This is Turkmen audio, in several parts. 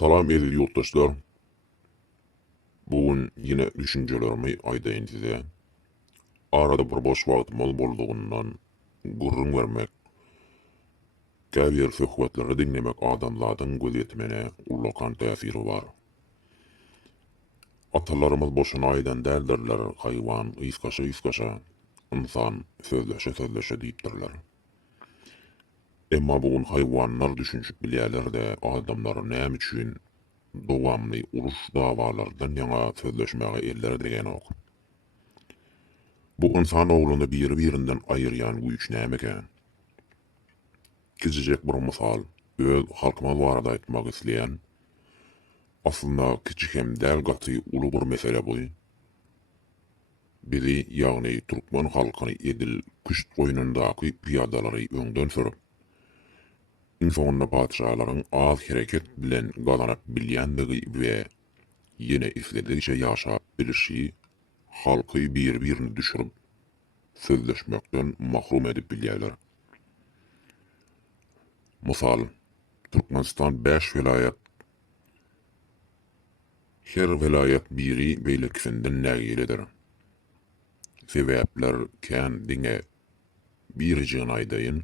Salam eziz yurttaşlar. Bugün yine düşüncelerimi aydayn size. Arada bir boş wagtymyz boldugundan gurrun vermek, käbir söhbetleri dinlemek adamlardan gözetmene ullakan täsiri var. Atalarımız boşuna aydan däldirler, hayvan ysgaşa, insan sözleşe diýipdirler. Emma bugün hayvanlar düşünşip bilýärler-de adamlar näme üçin dowamly uruş dawalardan ýaňa sözleşmäge eller degen ok. Bu insan oğlunu biri-birinden ayıryan güýç nämeken? Kiçijek bir mysal, öz halkymyz barada aýtmak isleýän, aslynda kiçik hem däl gaty uly bir mesele bu. Bizi, ýagny Türkmen halkyny edil küçt boýunundaky piyadalary öňden sürüp, insanyna padşalaryň az hereket bilen galanyp bilýändigi we ýene isledikçe ýaşap bilişi halky bir-birini düşürüp sözleşmekden mahrum edip bilýärler. Mysal, Türkmenistan 5 vilayet, her vilayet biri beýlekisinden nägilidir. Sebäpler kän diňe bir jyň aýdaýyn,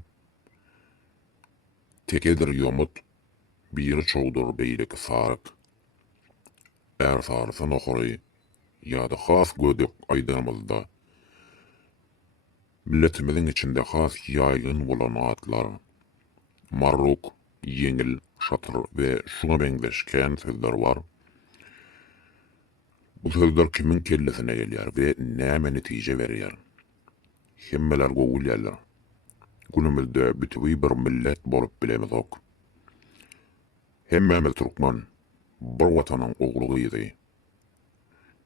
tekedir ýomut, biri çoğdur beýleki saryk, är sarysyn ohory, ýa-da has gödek aýdamyzda milletimiziň içinde has ýaýgyn bolan atlar, marruk, ýeňil, şatyr we şuna beňleşken sözler bar. Bu sözler kimin kellesine gelýär we näme netije berýär? Hemmeler gowulýarlar. Günümizde bütübi bir millet bolup bilemiz ok. Hemmemiz Türkmen, bir watanyň oglugydy.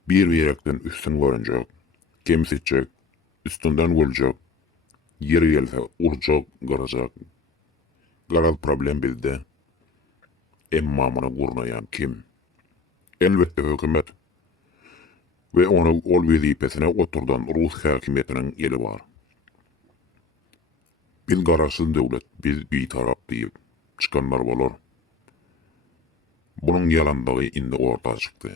Bir ýerekden üstün görünjek, kemsitjek, üstünden göljek, ýeri gelse urjak, garajak. Garaz problem bildi. Emma muny gurnaýan kim? Elbette hökümet. Ve onu ol wezipesine oturdan Rus häkimetiniň eli bar. Biz garaşsyz döwlet, biz bitarap diýip çykanlar bolar. Bunyň ýalandygy indi ortaga çykdy.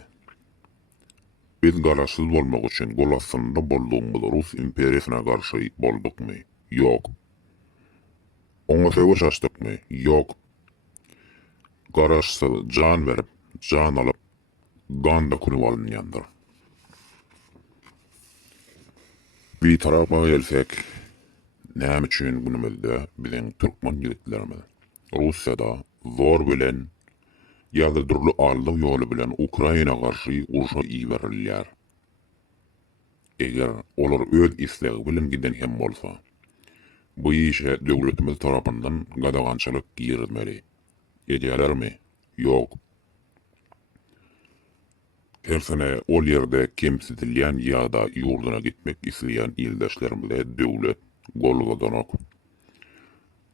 Biz garaşsyz bolmak üçin golasynda bolduğumyz Rus imperiýasyna garşy boldukmy? Ýok. Oňa söwüş açdykmy? Ýok. Garaşsyz jan berip, jan alyp, ganda kurup alynýandyr. Bir tarafa gelsek, näme üçin günümizde biziň türkmen ýigitlerimiz Russiýada zor bilen ýa-da durly aldyk ýoly bilen Ukraina garşy uruşa iýerilýär. Eger olar öz islegi bilen giden hem bolsa, bu işe döwletimiz tarapyndan gadagançylyk girilmeli. Edýärlermi? Ýok. Her sene ol ýerde kemsitilýän ýa-da ýurduna gitmek isleýän ýyldaşlarymyza döwlet golgadanok.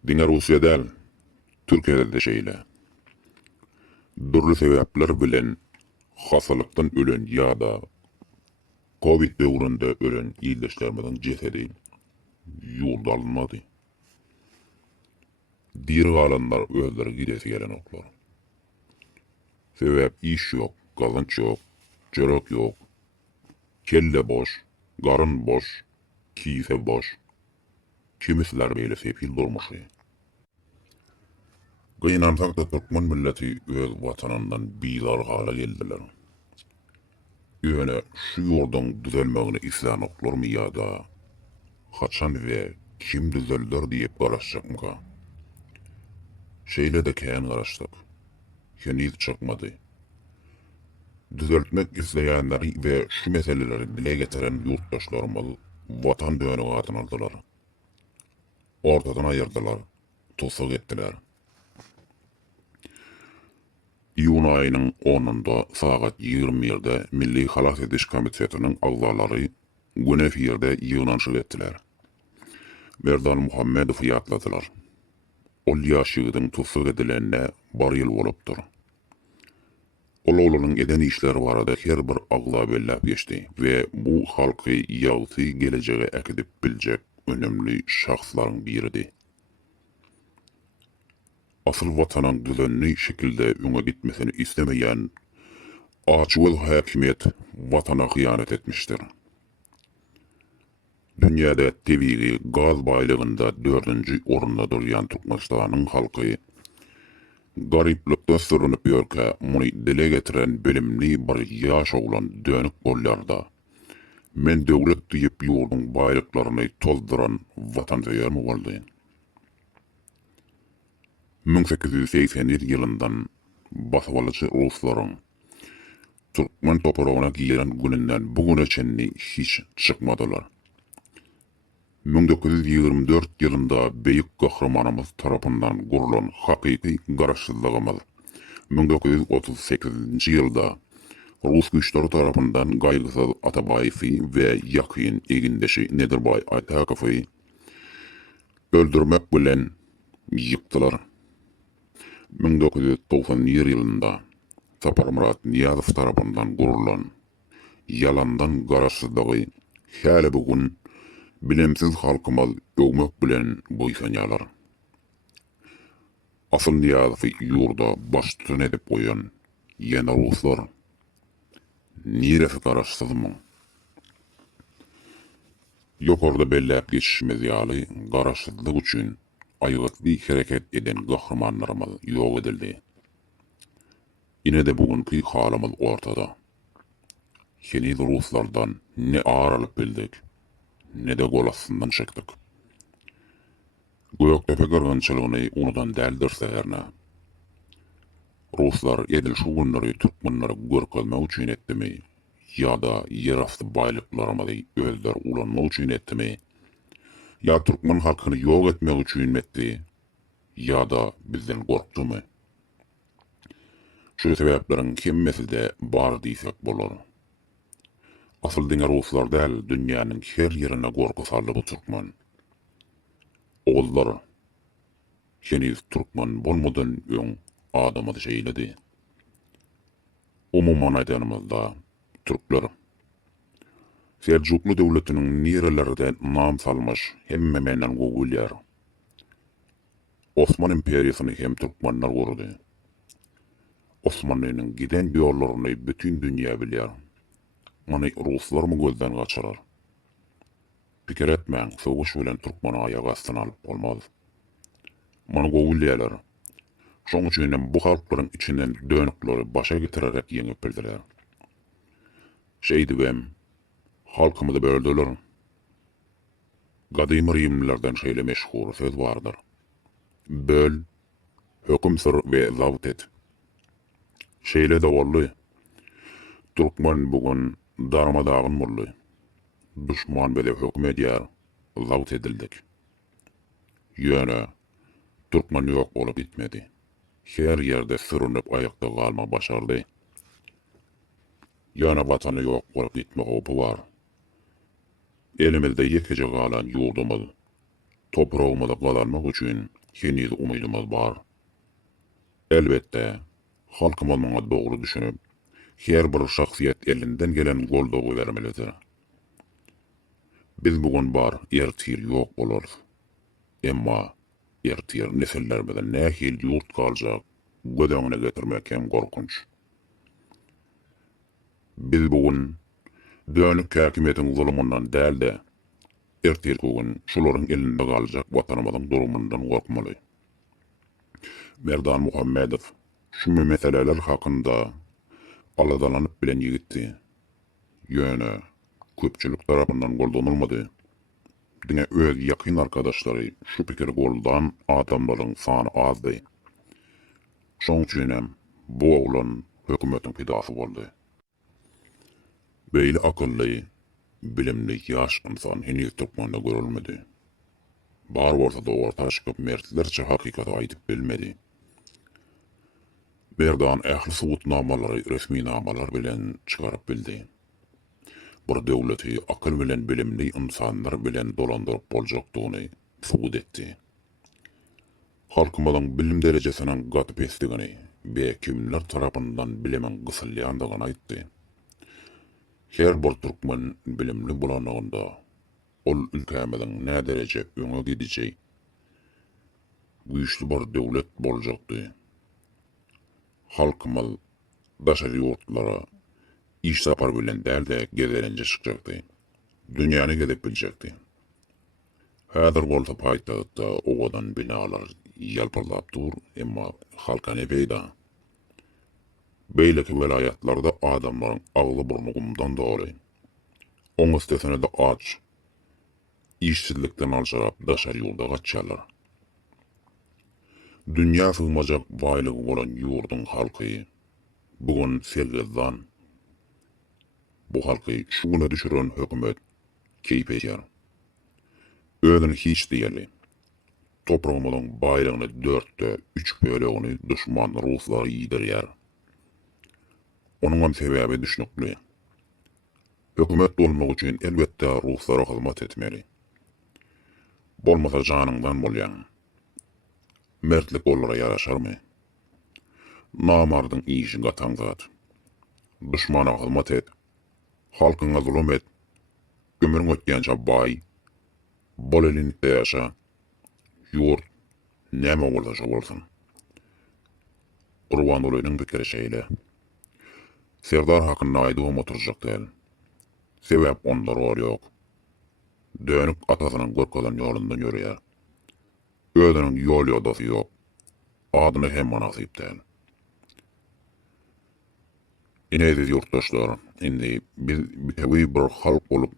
Diňe Russiýa däl, Türkiýede de şeýle. Durly sebäpler bilen hasylykdan ölen ýa-da Covid döwründe ölen ýyldaşlarymyzyň jesedi ýurda alınmady. Diri galanlar özleri gidesi gelen oklar. Sebäp iş ýok, gazanç ýok, jörek ýok, kelle boş, garyn boş, kise boş. Kimisler beýle sepil durmuşy. Gynansak da Türkmen milleti öz watanyndan bizar hala geldiler. Ýöne şu ýurdan düzelmegini islan oklarmy ýa-da haçan we kim düzeldir diýip garaşjakmyka? Şeýle de kän garaşdyk. Henüz çykmady. Düzeltmek isleýänleri we şu meseleleri dile getiren ýurtdaşlarymyz watan döni gatynaldylar. Ortadan ayırdılar, tosuk ettiler. Iyun ayının 10'unda saat 20'de Milli Halas Ediş Komitetinin agzalary Günefirde ýygnanşyk etdiler. Merdan Muhammedow ýatladylar. Ol ýaşygydyň tosuk edilende bar ýyl bolupdyr. Ol oglunyň eden işleri barada her bir agza bellap geçdi we bu halky ýagty gelejege äkidip biljek önemli şahslaryň biridi. asıl vatanın düzenli şekilde öňe gitmesini istemeýän açyl häkimet vatana hıyanet etmişdir. Dünyada tebigi gaz baýlygynda 4-nji orunda durýan Türkmenistanyň halky garyplykda sürünip ýörkä, muny dile getiren bilimli bir ýaş oglan dönük bolýarda. Men döwlet diýip ýurdun baýlyklaryny tozduran vatanseýermi boldy. 1880 ýylyndan basawalyjy ruslaryň Türkmen topragyna giren gününden bugüne çenni hiç çykmadylar. 1924 ýylynda beýik gahramanymyz tarapyndan gurulan hakyky garaşsyzlygymyz 1938 ýylda Rus güýçleri tarapyndan gaýgysyz Atabaýewy we ýakyn egindeşi Nedirbay Aytakowy öldürmek bilen ýykdylar. 1991 ýylynda Saparmurat Niýazow tarapyndan gurulan yalandan garaşsyzlygy häle bugün bilemsiz halkymyz öwmek bilen boýsanýarlar. Asyl Niýazowy ýurda başçyny edip goýan ýene ruslar. Niresi garaşsyzmy? Ýokarda belläp geçişimiz ýaly garaşsyzlyk üçin aýgytly hereket eden gahramanlarymyz ýok edildi. Ine de bugünkü halymyz ortada. Şeni ruslardan ne aralyp bildik, ne de golasyndan çekdik. Göýektepe gyrgynçylygyny unudan däldirse herne. Ruslar edil şu günleri Türkmenleri görkezmek üçin etdimi, ýa-da ýerasty baýlyklarymyzy özleri ulanmak üçin etdimi, ýa Türkmen halkyny ýok etmek üçin etdi, ýa-da bizden gorkdymy? Şu sebäplerin kemmesi de bar diýsek bolar. Asyl diňe ruslar däl, dünýäniň her ýerine gorky saldy bu Türkmen. Oğullar, şeniz Türkmen bolmadan öň adamyzy şeýledi. Umuman aýdanymyzda Türkler Selçuklu döwletiniň nirelerinde nam salmaş hemme menden gogulýar. Osman imperiýasyny hem Türkmenler gurdy. Osmanlynyň giden ýollaryny bütün dünýä bilýär. Many ruslarmy gözden gaçyrar. Pikir etmäň, soguş bilen Türkmen aýagy astyna alyp bolmaz. Many gogulýarlar. Şoň üçin bu halklaryň içinden dönükleri başa getirerek ýeňip bildiler. Şeýdibem, halkymyzy böldüler. Gadymy Rimlilerden şeýle meşhur söz bardyr. Böl, höküm sür we zabit et. Şeýle de boldy. Türkmen bugün darmadagyn boldy. Düşman bile höküm edýär, zabit edildik. Ýöne, Türkmen ýok bolup gitmedi. Her ýerde sürünip aýakda galma başardy. Ýöne watany ýok bolup gitme gowy bar. Elimizde ýekece galan ýurdumyz, topragymyza galanmak üçin heniz umydymyz bar. Elbetde, halkymyz maňa dogry düşünüp, her bir şahsiýet elinden gelen goldagy bermelidir. Biz bugün bar, ertir ýok bolarys. Emma ertir nesiller bilen nähil ýurt galjak, gödöňüne getirmek hem gorkunç. Biz bugün dönük häkimetiň zulmyndan dälde, ertir bugün şularyň elinde galjak watanymyzyň durumundan gorkmaly. Merdan Muhammedow şu meseleler hakynda aladalanyp bilen ýigitdi. Ýöne köpçülük tarapyndan goldanylmady. Diňe öz ýakyn arkadaşlary şu pikir goldan adamlaryň sany azdy. Şoň üçin bu oglan hökümetiň pidasy boldy. Beýle akylly, bilimli ýaş insan heniz Türkmende görülmedi. Bar bolsa da orta çykyp mertlerçe hakykaty aýdyp bilmedi. Berdan ähli subutnamalary, resmi namalar bilen çygaryp bildi. Bir döwleti akyl bilen bilimli insanlar bilen dolandyryp boljakdygyny subut etdi. Halkymyzyň bilim derejesiniň gaty pesdigini we kimler tarapyndan bilemen gysylýandygyny aýtdy. Her bir Türkmen bilimli bolanygynda ol ülkämiziň nä derece öňe gidijek, güýçli bir döwlet boljakdy. Halkymyz daşary ýurtlara iş sapar bilen däl-de gezelenje çykjakdy. Dünýäni gezip biljekdi. Häzir bolsa paýtagtda owadan binalar ýalpyrlap dur, emma halka ne peýda? Beýleki velayatlarda adamlaryň agly burnu gumdan doly. Oň üstesine de aç, işsizlikden alçarap daşary ýolda gaçýarlar. Dünýä sığmajak baýlygy bolan ýurdun halky bugun sergezdan. Bu halky şu güne düşüren hökümet keýp edýär. Özüni hiç diýerli. Toprağımyň baýlygyny 4-de 3 bölegini düşman ruslar ýidirýär. Onuň sebäbi düşnükli. Hökümet bolmak üçin elbetde ruslara hyzmat etmeli. Bolmasa janyňdan bolýan. Mertlik olara yaraşarmy? Namardyň işin gatan zat. Düşmana hyzmat et. Halkyňa zulüm et. Ömrüň ötgençe baý. Bol elinlikde ýaşa. Ýurt näme bolsa bolsun. Urban olaynyň pikiri şeýle. Serdar hakyny aýdywam oturjak däl. Sebäp onda rol ýok. Dönüp atasynyň gorkalan ýolundan ýörýär. Özüniň ýol ýodasy ýok. Adyny hem nasip däl. Ine-de ýurtdaşlar, indi biz bir halk bolup,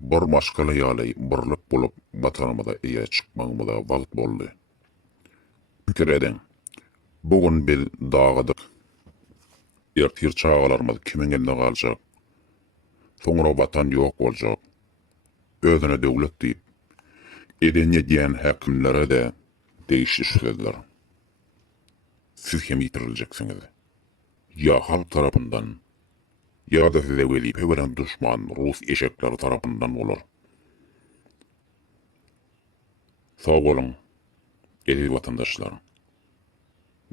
bir maşgala ýaly birlik bolup batanymyza eýe çykmagymyza wagt boldy. Pikir edin. Bugun biz dagadyk. Ertir çağalarymyz kimin elinde galjak? Soňra batan ýok boljak. Özüne döwlet diýip, edenýe diýen häkimlere de değişiş sözler. Siz hem ýitiriljeksiniz. Ya halk tarapyndan, ya da size welipe beren düşman Rus eşekleri tarapyndan bolar. Sag bolun, eziz vatandaşlar.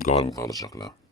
Galyň sağlyjakla.